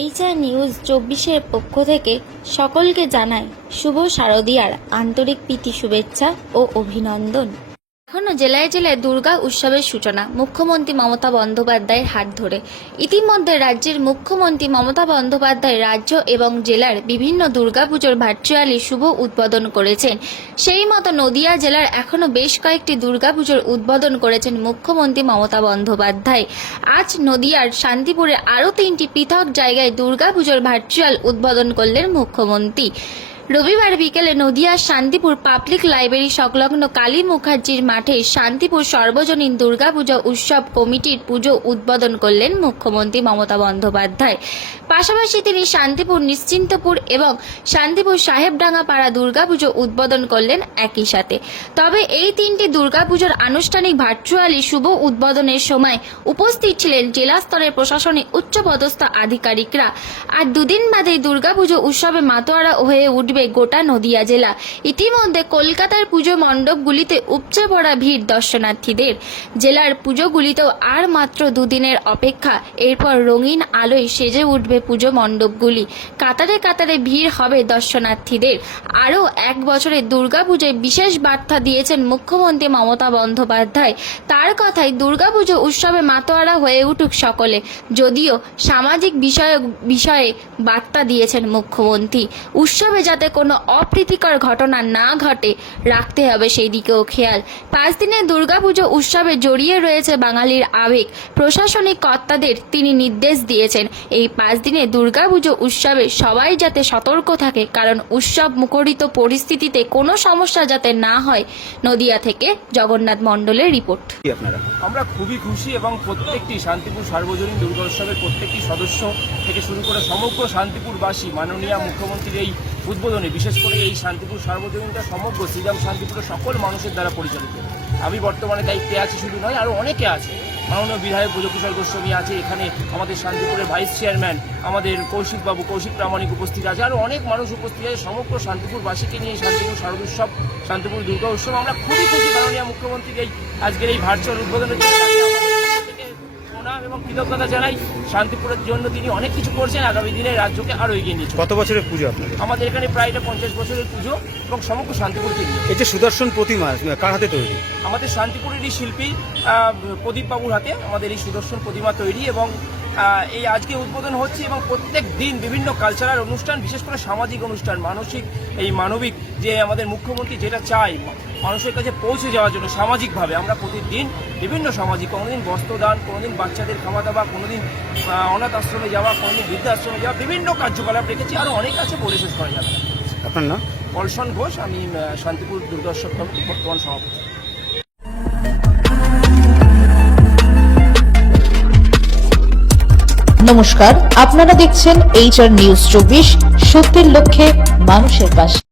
HR news 24-এর পক্ষ থেকে সকলকে জানাই শুভ শারদীয়ার আন্তরিক প্রীতি শুভেচ্ছা ও অভিনন্দন। এখনো জেলায় জেলায় দুর্গা উৎসবের সূচনা মুখ্যমন্ত্রী মমতা বন্দ্যোপাধ্যায়ের হাত ধরে। ইতিমধ্যে রাজ্যের মুখ্যমন্ত্রী মমতা বন্দ্যোপাধ্যায় রাজ্য এবং জেলার বিভিন্ন দুর্গাপুজোর ভার্চুয়ালি শুভ উদ্বোধন করেছেন। সেই মতো নদিয়া জেলার এখনো বেশ কয়েকটি দুর্গাপুজোর উদ্বোধন করেছেন মুখ্যমন্ত্রী মমতা বন্দ্যোপাধ্যায়। আজ নদিয়ার শান্তিপুরে আরও 3টি পৃথক জায়গায় দুর্গাপুজোর ভার্চুয়াল উদ্বোধন করলেন মুখ্যমন্ত্রী। রবিবার বিকেলে নদিয়ার শান্তিপুর পাবলিক লাইব্রেরি সংলগ্ন কালী মুখার্জির মাঠে শান্তিপুর সর্বজনীন দুর্গাপুজো উৎসব কমিটির পুজো উদ্বোধন করলেন মুখ্যমন্ত্রী মমতা বন্দ্যোপাধ্যায়। পাশাপাশি তিনি শান্তিপুর নিশ্চিন্তপুর এবং শান্তিপুর সাহেবডাঙ্গা পাড়া দুর্গাপুজো উদ্বোধন করলেন একই সাথে। তবে এই 3টি দুর্গাপুজোর আনুষ্ঠানিক ভার্চুয়ালি শুভ উদ্বোধনের সময় উপস্থিত ছিলেন জেলা স্তরের প্রশাসনিক উচ্চপদস্থ আধিকারিকরা। আর দুদিন বাদেই দুর্গাপুজো উৎসবে মাতোয়ারা হয়ে উঠবে গোটা নদিয়া জেলা। ইতিমধ্যে কলকাতার পুজো মণ্ডপগুলিতে উপচে পড়া ভিড় দর্শনার্থীদের। জেলার পুজোগুলিতেও আর মাত্র দুদিনের অপেক্ষা, এরপর রঙিন আলোয় সেজে উঠবে পুজো মণ্ডপগুলি। কাতারে কাতারে ভিড় হবে দর্শনার্থীদের। আরও এক বছরের দুর্গাপুজোয় বিশেষ বার্তা দিয়েছেন মুখ্যমন্ত্রী মমতা বন্দ্যোপাধ্যায়। তার কথায় দুর্গাপুজো উৎসবে মাতোয়ারা হয়ে উঠুক সকলে, যদিও সামাজিক বিষয়ে বার্তা দিয়েছেন মুখ্যমন্ত্রী। উৎসবে যাতে কোনো অপ্রীতিকর ঘটনা না ঘটে রাখতে হবে সেই দিকেও খেয়াল। 5 দিনের দুর্গাপুজো উৎসবে জড়িয়ে রয়েছে বাঙালির আবেগ। প্রশাসনিক কর্তাদের তিনি নির্দেশ দিয়েছেন এই 5 দিনের দুর্গাপুজো উৎসবে সবাই যাতে সতর্ক থাকে, কারণ উৎসব মুখরিত পরিস্থিতিতে কোনো সমস্যা যাতে না হয়। নদিয়া থেকে জগন্নাথ মণ্ডলের রিপোর্ট। আমরা খুবই খুশি এবং প্রত্যেকটি শান্তিপুর সার্বজনীন দুর্গা উৎসবের প্রত্যেকটি সদস্য থেকে শুরু করে সমগ্র শান্তিপুরবাসী মাননীয় মুখ্যমন্ত্রীর এই উদ্বোধনে, বিশেষ করে এই শান্তিপুর সার্বজনীনটা সমগ্র শ্রীরাম শান্তিপুরের সকল মানুষের দ্বারা পরিচালিত। আমি বর্তমানে দায়িত্বে আছি, শুধু নয় আরও অনেকে আছে। মাননীয় বিধায়ক ব্রজকিশোর গোস্বামী আছে, এখানে আমাদের শান্তিপুরের ভাইস চেয়ারম্যান আমাদের কৌশিক প্রামাণিক উপস্থিত আছে, আরও অনেক মানুষ উপস্থিত আছে। সমগ্র শান্তিপুরবাসীকে নিয়ে শান্তিপুর শারদোৎসব, শান্তিপুর দুর্গা উৎসব আমরা খুবই খুশি। মাননীয় মুখ্যমন্ত্রীকে আজকের এই ভার্চুয়াল উদ্বোধনের জন্য এবং কৃতজ্ঞতা জানাই। শান্তিপুরের জন্য তিনি অনেক কিছু করছেন, আগামী দিনে রাজ্যকে আরো এগিয়ে নিচ্ছে। কত বছরের পুজো আপনাদের? আমাদের এখানে প্রায় 50 বছরের পুজো এবং সমগ্র শান্তিপুরকে নিয়ে। এই যে সুদর্শন প্রতিমা কার হাতে তৈরি? আমাদের শান্তিপুরেরই শিল্পী প্রদীপ বাবুর হাতে আমাদের এই সুদর্শন প্রতিমা তৈরি এবং এই আজকে উদ্বোধন হচ্ছে। এবং প্রত্যেক দিন বিভিন্ন কালচারাল অনুষ্ঠান, বিশেষ করে সামাজিক অনুষ্ঠান, মানবিক যে আমাদের মুখ্যমন্ত্রী যেটা চাই মানুষের কাছে পৌঁছে যাওয়ার জন্য সামাজিকভাবে, আমরা প্রতিদিন বিভিন্ন সামাজিক, কোনোদিন বস্ত্রদান, কোনোদিন বাচ্চাদের খাওয়া দাওয়া, কোনোদিন অনাথ আশ্রমে যাওয়া, কোনোদিন বৃদ্ধাশ্রমে যাওয়া, বিভিন্ন কার্যকলাপ রেখেছি। আরও অনেক আছে, বলে শেষ করা যাবে। আপনার নাম? পলসন ঘোষ, আমি শান্তিপুর দুর্গা উৎসব কমিটির বর্তমান সভাপতি। নমস্কার, আপনারা দেখছেন HR নিউজ 24, সত্যের লক্ষ্যে মানুষের পাশে।